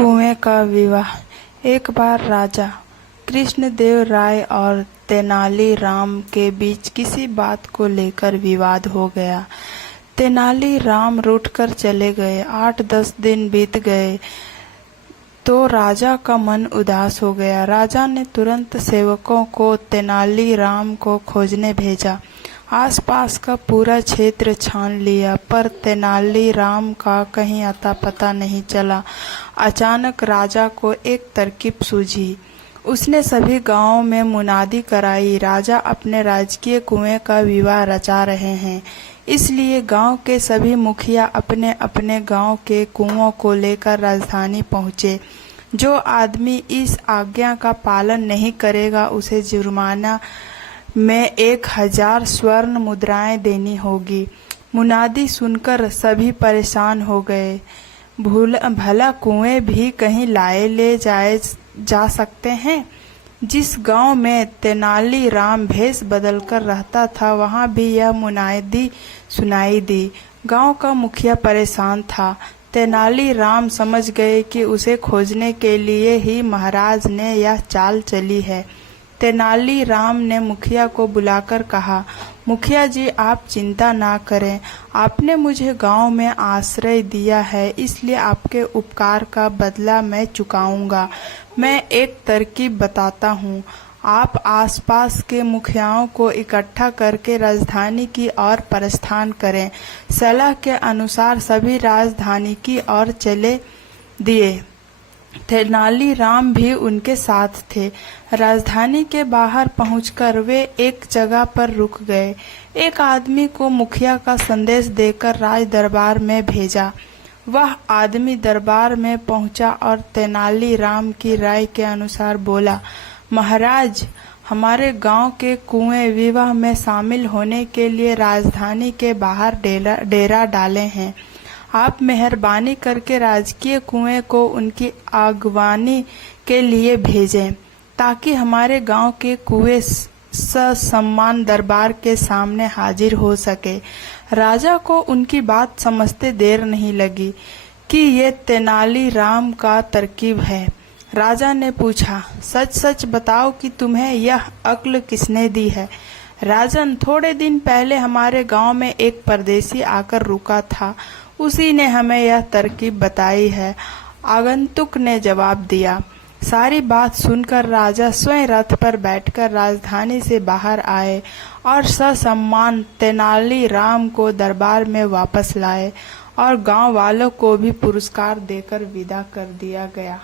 कुएं का विवाह। एक बार राजा कृष्णदेव राय और तेनाली राम के बीच किसी बात को लेकर विवाद हो गया। तेनाली राम रूठकर चले गए। 8-10 दिन बीत गए तो राजा का मन उदास हो गया। राजा ने तुरंत सेवकों को तेनाली राम को खोजने भेजा। आसपास का पूरा क्षेत्र छान लिया पर तेनाली राम का कहीं अता पता नहीं चला। अचानक राजा को एक तरकीब सूझी। उसने सभी गांवों में मुनादी कराई, राजा अपने राजकीय कुएं का विवाह रचा रहे हैं। इसलिए गांव के सभी मुखिया अपने अपने गांव के कुओं को लेकर राजधानी पहुंचे। जो आदमी इस आज्ञा का पालन नहीं करेगा उसे जुर्माना में 1000 स्वर्ण मुद्राएं देनी होगी। मुनादी सुनकर सभी परेशान हो गए। भला कुएं भी कहीं लाए ले जाए जा सकते हैं। जिस गांव में तेनाली राम भेष बदलकर रहता था वहां भी यह मुनादी सुनाई दी। गांव का मुखिया परेशान था। तेनाली राम समझ गए कि उसे खोजने के लिए ही महाराज ने यह चाल चली है। तेनाली राम ने मुखिया को बुलाकर कहा, मुखिया जी आप चिंता ना करें, आपने मुझे गांव में आश्रय दिया है इसलिए आपके उपकार का बदला मैं चुकाऊंगा। मैं एक तरकीब बताता हूँ। आप आसपास के मुखियाओं को इकट्ठा करके राजधानी की ओर प्रस्थान करें। सलाह के अनुसार सभी राजधानी की ओर चले दिए। तेनाली राम भी उनके साथ थे। राजधानी के बाहर पहुंचकर वे एक जगह पर रुक गए। एक आदमी को मुखिया का संदेश देकर राज दरबार में भेजा। वह आदमी दरबार में पहुंचा और तेनाली राम की राय के अनुसार बोला, महाराज हमारे गांव के कुएं विवाह में शामिल होने के लिए राजधानी के बाहर डेरा डाले हैं। आप मेहरबानी करके राजकीय कुएं को उनकी अगवानी के लिए भेजें ताकि हमारे गांव के कुएं ससम्मान दरबार के सामने हाजिर हो सके। राजा को उनकी बात समझते देर नहीं लगी कि ये तेनाली राम का तरकीब है। राजा ने पूछा, सच सच बताओ कि तुम्हें यह अक्ल किसने दी है? राजन, थोड़े दिन पहले हमारे गांव में एक परदेसी आकर रुका था, उसी ने हमें यह तरकीब बताई है, आगंतुक ने जवाब दिया। सारी बात सुनकर राजा स्वयं रथ पर बैठकर राजधानी से बाहर आए और ससम्मान तेनाली राम को दरबार में वापस लाए और गांव वालों को भी पुरस्कार देकर विदा कर दिया गया।